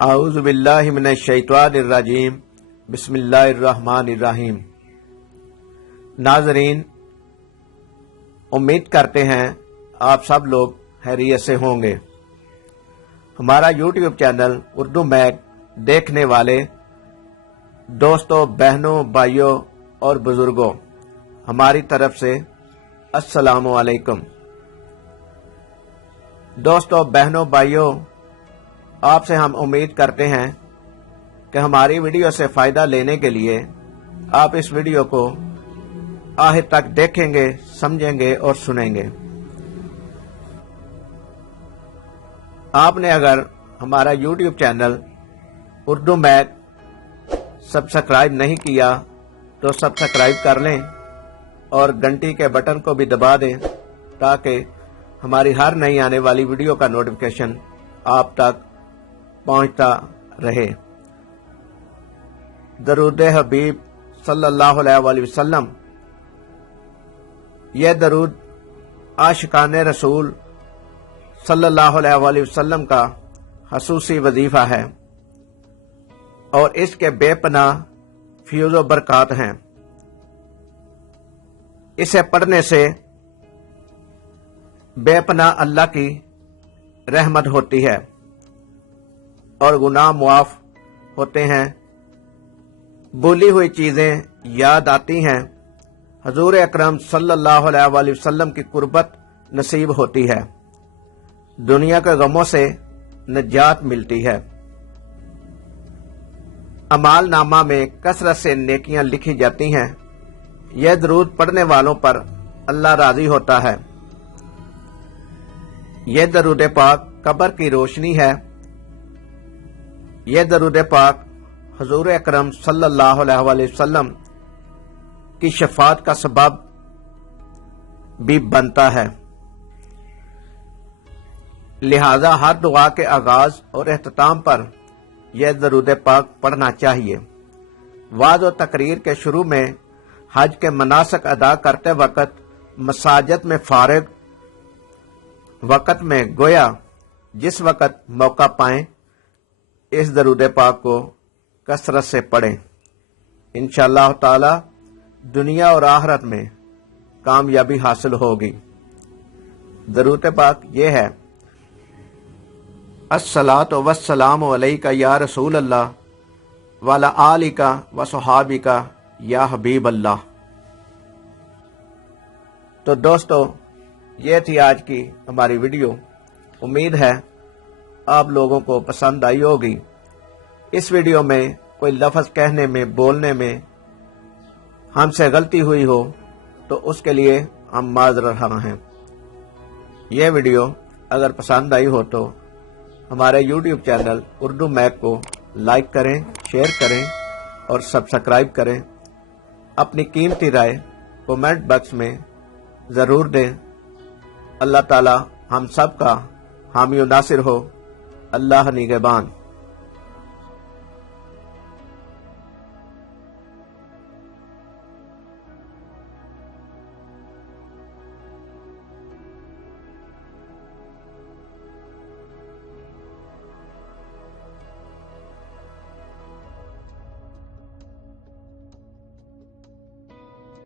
اعوذ باللہ من الشیطان الرجیم بسم اللہ الرحمن الرحیم۔ ناظرین، امید کرتے ہیں آپ سب لوگ خیریت سے ہوں گے۔ ہمارا یوٹیوب چینل اردو میک دیکھنے والے دوستوں، بہنوں، بھائیوں اور بزرگوں، ہماری طرف سے السلام علیکم۔ دوستوں، بہنوں، بھائیوں، آپ سے ہم امید کرتے ہیں کہ ہماری ویڈیو سے فائدہ لینے کے لیے آپ اس ویڈیو کو آخر تک دیکھیں گے، سمجھیں گے اور سنیں گے۔ آپ نے اگر ہمارا YouTube channel Urdu make subscribe نہیں کیا تو سبسکرائب کر لیں اور گھنٹی کے بٹن کو بھی دبا دیں تاکہ ہماری ہر نئی آنے والی ویڈیو کا نوٹیفیکیشن آپ تک پہنچتا رہے۔ درود حبیب صلی اللہ علیہ وآلہ وسلم، یہ درود عاشقان رسول صلی اللہ علیہ وآلہ وسلم کا خصوصی وظیفہ ہے اور اس کے بے پناہ فیوز و برکات ہیں۔ اسے پڑھنے سے بے پناہ اللہ کی رحمت ہوتی ہے اور گناہ معاف ہوتے ہیں، بھولی ہوئی چیزیں یاد آتی ہیں، حضور اکرم صلی اللہ علیہ وآلہ وسلم کی قربت نصیب ہوتی ہے، دنیا کے غموں سے نجات ملتی ہے، اعمال نامہ میں کثرت سے نیکیاں لکھی جاتی ہیں۔ یہ درود پڑھنے والوں پر اللہ راضی ہوتا ہے۔ یہ درود پاک قبر کی روشنی ہے۔ یہ درود پاک حضور اکرم صلی اللہ علیہ وآلہ وسلم کی شفاعت کا سبب بھی بنتا ہے، لہذا ہر دعا کے آغاز اور اختتام پر یہ درود پاک پڑھنا چاہیے۔ وعظ و تقریر کے شروع میں حج کے مناسک ادا کرتے وقت مساجد میں فارغ وقت میں گویا جس وقت موقع پائیں اس درود پاک کو کثرت سے پڑھیں۔ انشاءاللہ تعالی دنیا اور آخرت میں کامیابی حاصل ہوگی۔ درود پاک یہ ہے: الصلاۃ والسلام علیک یا رسول اللہ وعلی آلک وصحابک یا حبیب اللہ۔ تو دوستو، یہ تھی آج کی ہماری ویڈیو۔ امید ہے آپ لوگوں کو پسند آئی ہوگی۔ اس ویڈیو میں کوئی لفظ کہنے میں، بولنے میں ہم سے غلطی ہوئی ہو تو اس کے لیے ہم معذرت خواہ ہیں۔ یہ ویڈیو اگر پسند آئی ہو تو ہمارے یوٹیوب چینل اردو میک کو لائک کریں، شیئر کریں اور سبسکرائب کریں۔ اپنی قیمتی رائے کومنٹ باکس میں ضرور دیں۔ اللہ تعالی ہم سب کا حامی و ناصر ہو۔ اللہ نگہبان۔